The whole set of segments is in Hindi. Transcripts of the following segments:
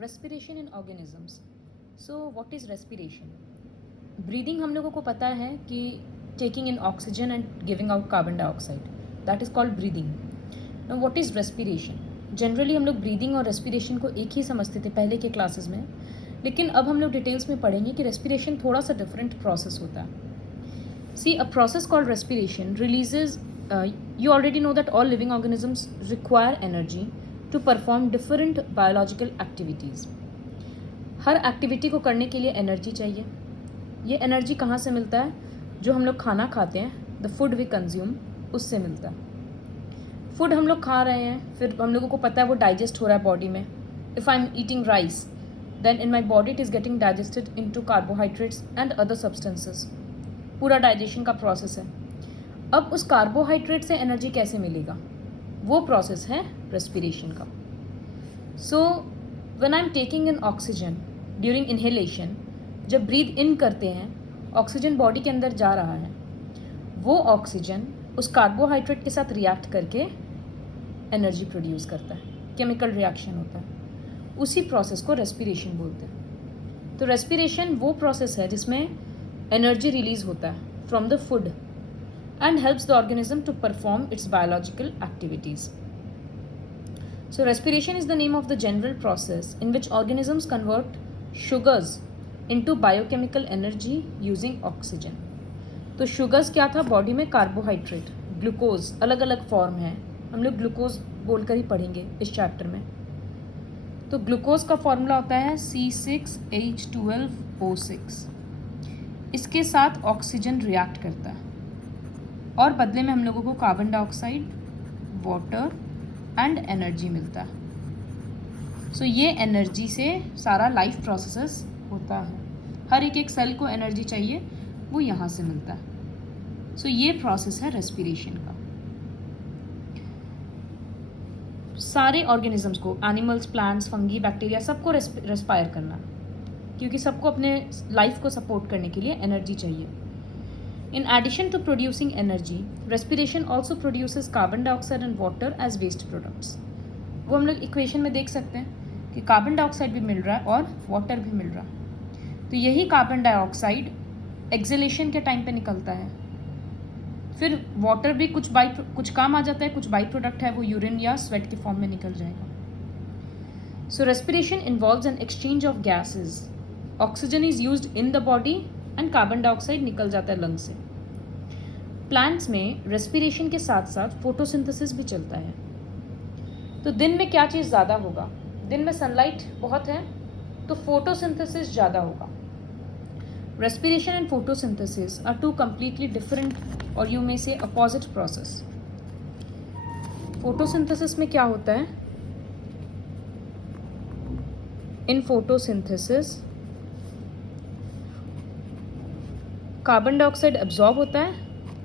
Respiration in organisms. So what is respiration? Breathing हम लोगों को पता है कि taking in oxygen and giving out carbon dioxide, that is called breathing. Now what is respiration? Generally हम लोग ब्रीदिंग और रेस्पिरेशन को एक ही समझते थे पहले के क्लासेस में, लेकिन अब हम लोग डिटेल्स में पढ़ेंगे कि रेस्पिरेशन थोड़ा सा डिफरेंट प्रोसेस होता है. See, a process called respiration releases, you already know that all living organisms require energy to perform different biological activities. Her activity को करने के लिए एनर्जी चाहिए. ये एनर्जी कहाँ से मिलता है? जो हम लोग खाना खाते हैं, द फूड वी कंज्यूम, उससे मिलता है. फूड हम लोग खा रहे हैं, फिर हम लोगों को पता है वो डाइजेस्ट हो रहा है बॉडी में. If I am eating rice, then in my body it is getting digested in to carbohydrates and other substances. पूरा डाइजेशन का प्रोसेस है. अब उस कार्बोहाइड्रेट से एनर्जी कैसे मिलेगा? वो प्रोसेस है रेस्पिरेशन का. So when I am taking in oxygen during inhalation, जब ब्रीथ इन करते हैं, ऑक्सीजन बॉडी के अंदर जा रहा है. वो ऑक्सीजन उस कार्बोहाइड्रेट के साथ रिएक्ट करके एनर्जी प्रोड्यूस करता है. केमिकल रिएक्शन होता है. उसी प्रोसेस को रेस्पिरेशन बोलते हैं. तो रेस्पिरेशन वो प्रोसेस है जिसमें एनर्जी रिलीज होता है from the food and helps the organism to perform its biological activities. So respiration is the name of the general process in which organisms convert sugars into biochemical energy using oxygen. तो शुगर्स क्या था? बॉडी में कार्बोहाइड्रेट, ग्लूकोज, अलग अलग फॉर्म है. हम लोग ग्लूकोज बोलकर ही पढ़ेंगे इस चैप्टर में. तो ग्लूकोज का फॉर्मूला होता है C6H12O6. इसके साथ ऑक्सीजन रिएक्ट करता है और बदले में हम लोगों को carbon dioxide, water and energy मिलता है. सो ये एनर्जी से सारा लाइफ प्रोसेसेस होता है. हर एक सेल को एनर्जी चाहिए, वो यहाँ से मिलता है. सो ये प्रोसेस है रेस्पिरेशन का. सारे ऑर्गेनिजम्स को, एनिमल्स, प्लांट्स, फंगी, बैक्टीरिया, सबको रेस्पायर करना, क्योंकि सबको अपने लाइफ को सपोर्ट करने के लिए एनर्जी चाहिए. In addition to producing energy, respiration also produces carbon dioxide and water as waste products. वो हम लोग इक्वेशन में देख सकते हैं कि कार्बन डाइऑक्साइड भी मिल रहा है और वाटर भी मिल रहा है. तो यही कार्बन डाइऑक्साइड एक्सहेलेशन के टाइम पे निकलता है. फिर वाटर भी कुछ काम आ जाता है, कुछ बाई प्रोडक्ट है, वो यूरिन या स्वेट के फॉर्म में निकल जाएगा. So respiration involves an exchange of gases. Oxygen is used in the body and carbon dioxide निकल जाता है लंग से. प्लांट्स में रेस्पिरेशन के साथ साथ फोटोसिंथेसिस भी चलता है. तो दिन में क्या चीज़ ज़्यादा होगा? दिन में सनलाइट बहुत है तो फोटोसिंथेसिस ज़्यादा होगा. Respiration and photosynthesis are two completely different और you may say opposite process. Photosynthesis में क्या होता है? In photosynthesis carbon dioxide absorb होता है,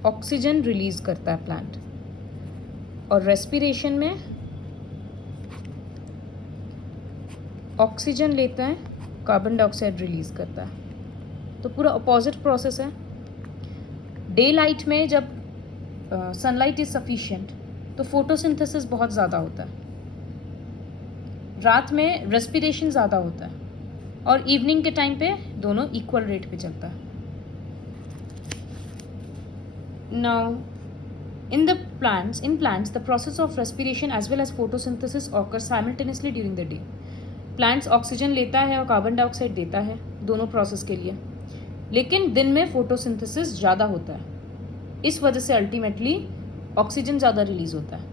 ऑक्सीजन रिलीज करता है प्लांट. और रेस्पिरेशन में ऑक्सीजन लेता है, कार्बन डाइऑक्साइड रिलीज करता है. तो पूरा अपोजिट प्रोसेस है. डे लाइट में जब सनलाइट इज सफिशिएंट तो फोटोसिंथेसिस बहुत ज़्यादा होता है. रात में रेस्पिरेशन ज़्यादा होता है और इवनिंग के टाइम पे दोनों इक्वल रेट पे चलता है. Now, in plants, the process of respiration as well as photosynthesis occurs simultaneously during the day. Plants oxygen लेता है और कार्बन डाइऑक्साइड देता है दोनों प्रोसेस के लिए, लेकिन दिन में फोटोसिंथेसिस ज़्यादा होता है. इस वजह से अल्टीमेटली ऑक्सीजन ज़्यादा रिलीज होता है.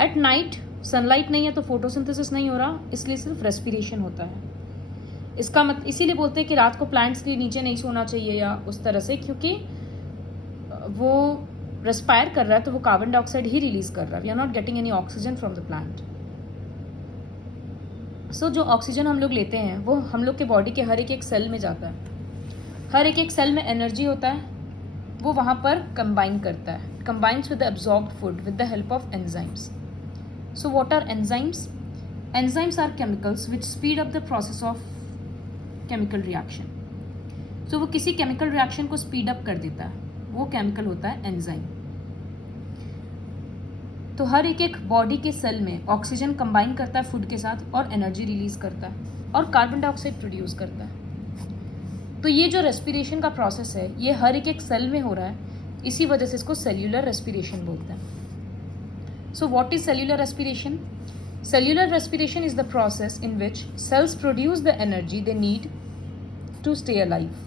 एट नाइट सनलाइट नहीं है तो फोटोसिंथेसिस नहीं हो रहा, इसलिए सिर्फ रेस्पिरेशन होता है. इसका इसीलिए बोलते हैं कि रात को प्लांट्स के नीचे नहीं सोना चाहिए या उस तरह से, क्योंकि वो रेस्पायर कर रहा है तो वो कार्बन डाइऑक्साइड ही रिलीज कर रहा है. We are not getting any oxygen from the plant. So जो ऑक्सीजन हम लोग लेते हैं वो हम लोग के बॉडी के हर एक सेल में जाता है. हर एक सेल में एनर्जी होता है, वो वहाँ पर कंबाइन करता है. Combines with the absorbed food with the help of enzymes. So what are enzymes? Enzymes are chemicals which speed up the process of chemical reaction. So वो किसी केमिकल रिएक्शन को स्पीड अप कर देता है, वो केमिकल होता है एंजाइम. तो हर एक बॉडी के सेल में ऑक्सीजन कंबाइन करता है फूड के साथ और एनर्जी रिलीज करता है और कार्बन डाइऑक्साइड प्रोड्यूस करता है। तो ये जो रेस्पिरेशन का प्रोसेस है ये हर एक सेल में हो रहा है, इसी वजह से इसको सेल्यूलर रेस्पिरेशन बोलते हैं। So what is cellular respiration? Cellular respiration is the process in which cells produce the energy they need to stay alive.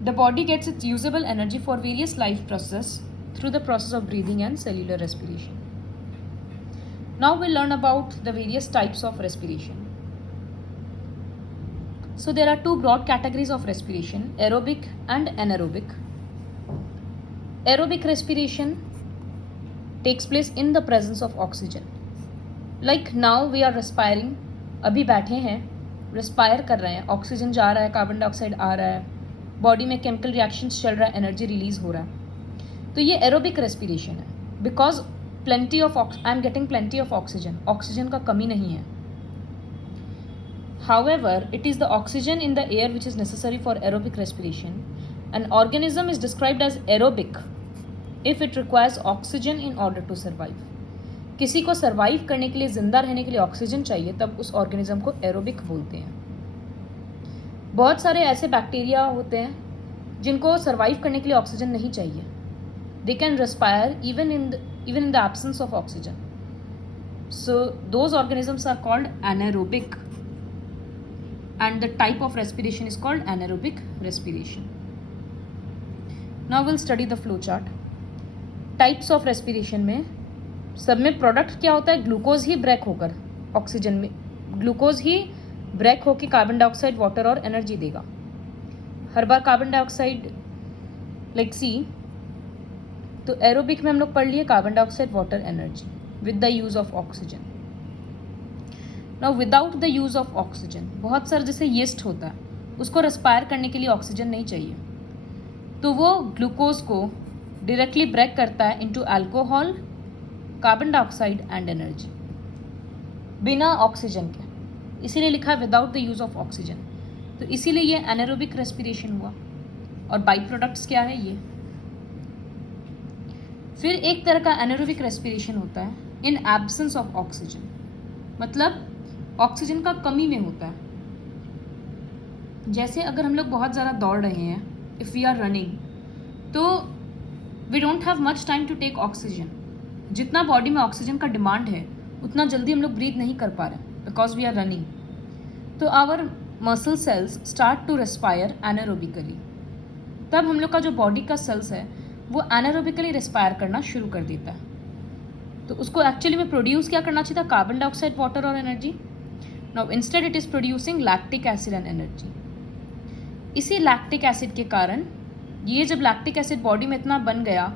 The body gets its usable energy for various life processes through the process of breathing and cellular respiration. Now we'll learn about the various types of respiration. So there are two broad categories of respiration, aerobic and anaerobic. Aerobic respiration takes place in the presence of oxygen. Like now we are respiring, अभी बैठे हैं, respire कर रहे हैं, ऑक्सीजन जा रहा है, कार्बन डाइऑक्साइड आ रहा है, बॉडी में केमिकल रिएक्शंस चल रहा है, एनर्जी रिलीज हो रहा है। तो ये एरोबिक रेस्पिरेशन है, because I am getting plenty of oxygen का कमी नहीं है। However it is the oxygen in the air which is necessary for aerobic respiration. An organism is described as aerobic if it requires oxygen in order to survive. किसी को सर्वाइव करने के लिए, जिंदा रहने के लिए ऑक्सीजन चाहिए, तब उस ऑर्गेनिज्म को एरोबिक बोलते हैं। बहुत सारे ऐसे बैक्टीरिया होते हैं जिनको सर्वाइव करने के लिए ऑक्सीजन नहीं चाहिए। They can respire even in the absence of oxygen. So those organisms are called anaerobic and the type of respiration is called anaerobic respiration. Now will study the flow chart. Types of respiration में सब में प्रोडक्ट क्या होता है? ग्लूकोज ही ब्रेक होकर ऑक्सीजन में, ग्लूकोज ही ब्रेक होकर कार्बन डाइऑक्साइड, वाटर और एनर्जी देगा। हर बार कार्बन डाइऑक्साइड लाइक सी, तो एरोबिक में हम लोग पढ़ लिए carbon dioxide, water, energy with the use of oxygen. Now without the use of oxygen, बहुत सारा जैसे यीस्ट होता है, उसको रेस्पायर करने के लिए ऑक्सीजन नहीं चाहिए, तो वो ग्लूकोज को डायरेक्टली ब्रेक करता है into alcohol, carbon dioxide and energy, बिना ऑक्सीजन के। इसीलिए लिखा है without the use of oxygen. तो इसीलिए ये एनारोबिक रेस्पिरेशन हुआ। और बाई प्रोडक्ट्स क्या है ये? फिर एक तरह का एनारोबिक रेस्पिरेशन होता है इन एब्सेंस ऑफ ऑक्सीजन, मतलब ऑक्सीजन का कमी में होता है। जैसे अगर हम लोग बहुत ज़्यादा दौड़ रहे हैं, इफ़ वी आर रनिंग, तो we don't have much time to take oxygen. जितना बॉडी में ऑक्सीजन का डिमांड है उतना जल्दी हम लोग ब्रीथ नहीं कर पा रहे बिकॉज वी आर रनिंग। तो our muscle cells start to respire anaerobically. तब हम लोग का जो बॉडी का सेल्स है वो एनारोबिकली रेस्पायर करना शुरू कर देता है। तो उसको एक्चुअली में प्रोड्यूस क्या करना चाहिए था? कार्बन डाइऑक्साइड, वाटर और energy. Now instead it is producing lactic acid and energy. इसी लैक्टिक एसिड के कारण, ये जब लैक्टिक एसिड बॉडी में इतना बन गया,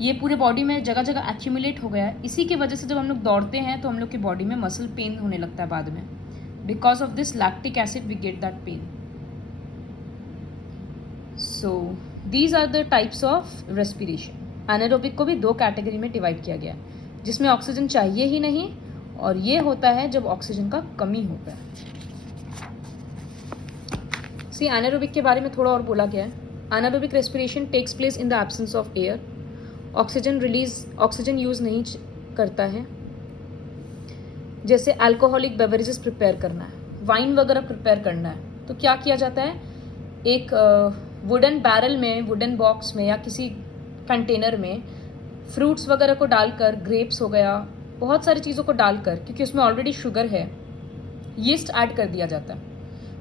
ये पूरे बॉडी में जगह जगह एक्यूमुलेट हो गया है, इसी की वजह से जब हम लोग दौड़ते हैं तो हम लोग की बॉडी में मसल पेन होने लगता है बाद में। Because of this lactic acid we get that pain. So these are the types of respiration. Anaerobic को भी दो कैटेगरी में डिवाइड किया गया है, जिसमें ऑक्सीजन चाहिए ही नहीं, और ये होता है जब ऑक्सीजन का कमी होता है। सी, एनारोबिक के बारे में थोड़ा और बोला गया है। Anaerobic respiration takes place in the absence of air. Oxygen use नहीं करता है। जैसे अल्कोहलिक बेवरेजेस प्रिपेयर करना है, वाइन वगैरह प्रिपेयर करना है, तो क्या किया जाता है? एक वुडन बैरल में, वुडन बॉक्स में या किसी कंटेनर में फ्रूट्स वगैरह को डालकर, ग्रेप्स हो गया, बहुत सारी चीज़ों को डालकर, क्योंकि उसमें ऑलरेडी शुगर है, यीस्ट ऐड कर दिया जाता है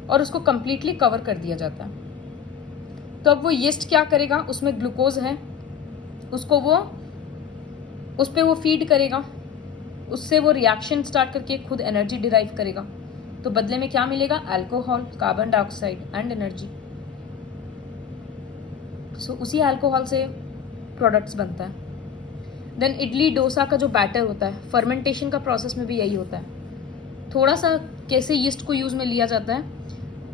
और उसको कम्प्लीटली कवर कर दिया जाता है। तो अब वो यीस्ट क्या करेगा? उसमें ग्लूकोज है, उसको वो उस पर वो फीड करेगा, उससे वो रिएक्शन स्टार्ट करके खुद एनर्जी डिराइव करेगा। तो बदले में क्या मिलेगा? Alcohol, carbon dioxide and energy. So उसी अल्कोहल से प्रोडक्ट्स बनता है। देन इडली डोसा का जो बैटर होता है, फर्मेंटेशन का प्रोसेस में भी यही होता है। थोड़ा सा कैसे यीस्ट को यूज़ में लिया जाता है?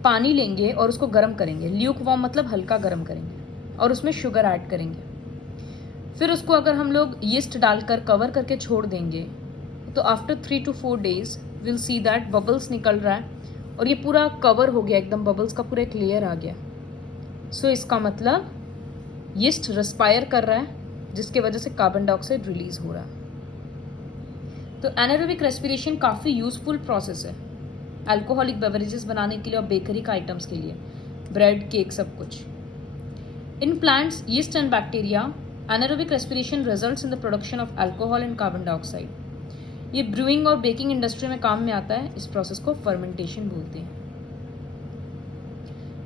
पानी लेंगे और उसको गर्म करेंगे, ल्यूक वार्म मतलब हल्का गर्म करेंगे, और उसमें शुगर ऐड करेंगे। फिर उसको अगर हम लोग यीस्ट डालकर कवर करके छोड़ देंगे, तो after 3 to 4 days will see that bubbles निकल रहा है और ये पूरा कवर हो गया, एकदम बबल्स का पूरा एक लेयर आ गया। सो इसका मतलब यीस्ट रेस्पायर कर रहा है, जिसके वजह से कार्बन डाइऑक्साइड रिलीज हो रहा है। तो एनारोबिक रेस्पिरेशन काफ़ी यूजफुल प्रोसेस है अल्कोहलिक बेवरेजेस बनाने के लिए और बेकरी का आइटम्स के लिए, ब्रेड, केक, सब कुछ। In plants, yeast and bacteria, anaerobic respiration results in the production of alcohol and carbon dioxide. ये ब्रूइंग और बेकिंग इंडस्ट्री में काम में आता है। इस प्रोसेस को फर्मेंटेशन बोलते हैं।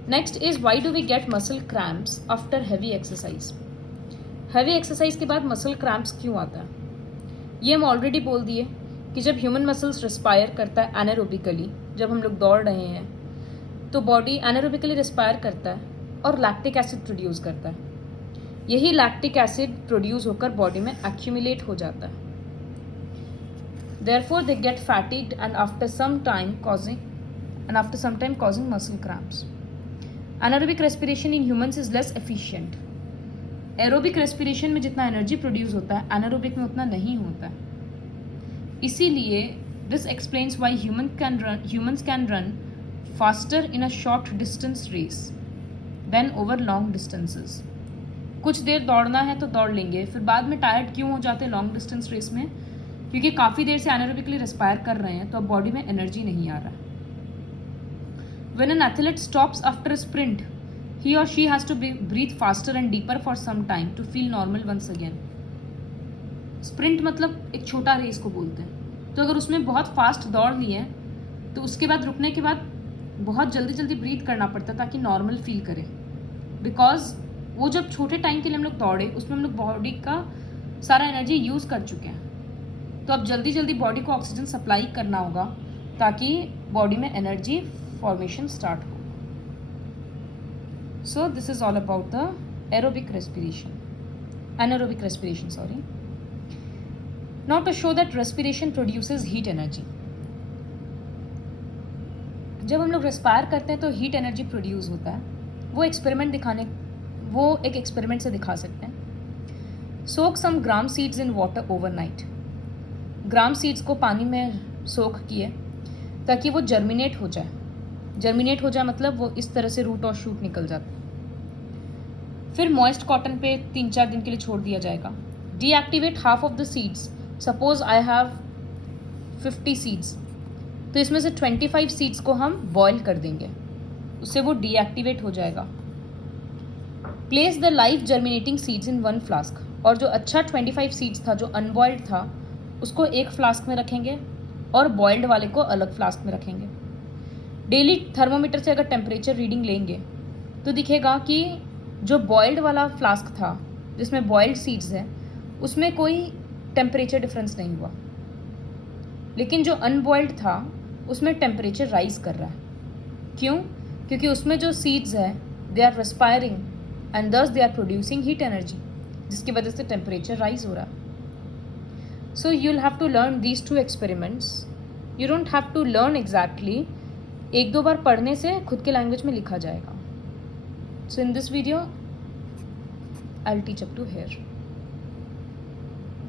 Next is why do we get muscle cramps after heavy exercise. Heavy exercise के बाद मसल क्रैम्प्स क्यों आता है? ये हम ऑलरेडी बोल दिए कि जब ह्यूमन मसल्स रिस्पायर करता है एनारोबिकली, जब हम लोग दौड़ रहे हैं तो बॉडी एनारोबिकली रिस्पायर करता है और लैक्टिक एसिड प्रोड्यूस करता है। यही लैक्टिक एसिड प्रोड्यूस होकर बॉडी में एक्यूमुलेट हो जाता है। Therefore, they get fatigued and after some time causing muscle cramps. Anaerobic respiration in humans is less efficient. Aerobic respiration में जितना एनर्जी प्रोड्यूस होता है anaerobic में उतना नहीं होता है। इसीलिए this explains why humans can run faster in a short distance race than over long distances. कुछ देर दौड़ना है तो दौड़ लेंगे, फिर बाद में टायर्ड क्यों हो जाते हैं लॉन्ग डिस्टेंस रेस में? क्योंकि काफ़ी देर से एनारोबिकली रेस्पायर कर रहे हैं तो अब बॉडी में एनर्जी नहीं आ रहा। When an athlete stops after a sprint, he or she has to breathe faster and deeper for some time to feel normal once again. Sprint मतलब एक छोटा रेस को बोलते हैं। तो अगर उसमें बहुत फास्ट दौड़ ली है तो उसके बाद रुकने के बाद बहुत जल्दी जल्दी ब्रीथ करना पड़ता है ताकि नॉर्मल फील करें। बिकॉज वो जब छोटे टाइम के लिए हम लोग दौड़े उसमें हम लोग बॉडी का सारा एनर्जी यूज़ कर चुके हैं, तो अब जल्दी जल्दी बॉडी को ऑक्सीजन सप्लाई करना होगा ताकि बॉडी में एनर्जी फॉर्मेशन स्टार्ट हो। So this is all about the anaerobic respiration, sorry. Now to show that respiration produces heat energy. जब हम लोग रेस्पायर करते हैं तो हीट एनर्जी प्रोड्यूस होता है। वो एक एक्सपेरिमेंट से दिखा सकते हैं। Soak some gram seeds in water overnight. Gram seeds को पानी में सोख किए ताकि वो जर्मिनेट हो जाए। जर्मिनेट हो जाए मतलब वो इस तरह से रूट और शूट निकल जाते हैं। फिर मॉइस्ट कॉटन पे 3-4 दिन के लिए छोड़ दिया जाएगा। Deactivate half of the seeds. Suppose I have 50 seeds, तो इसमें से 25 सीड्स को हम बॉयल कर देंगे, उससे वो डीएक्टिवेट हो जाएगा। Place the live germinating seeds in 1 flask. और जो अच्छा 25 सीड्स था जो अनबॉइल्ड था उसको एक फ्लास्क में रखेंगे और बॉइल्ड वाले को अलग फ्लास्क में रखेंगे। डेली थर्मोमीटर से अगर टेम्परेचर रीडिंग लेंगे तो दिखेगा कि जो बॉइल्ड वाला फ्लास्क था जिसमें बॉइल्ड सीड्स है उसमें कोई टेम्परेचर डिफरेंस नहीं हुआ, लेकिन जो अनबॉइल्ड था उसमें टेम्परेचर राइज कर रहा है। क्यों? क्योंकि उसमें जो सीड्स है they are respiring and thus they are producing heat energy, जिसकी वजह से टेम्परेचर राइज हो रहा है। So you'll have to learn these 2 experiments. You don't have to learn exactly. 1-2 बार पढ़ने से खुद के लैंग्वेज में लिखा जाएगा. So in this video, I'll teach up to here.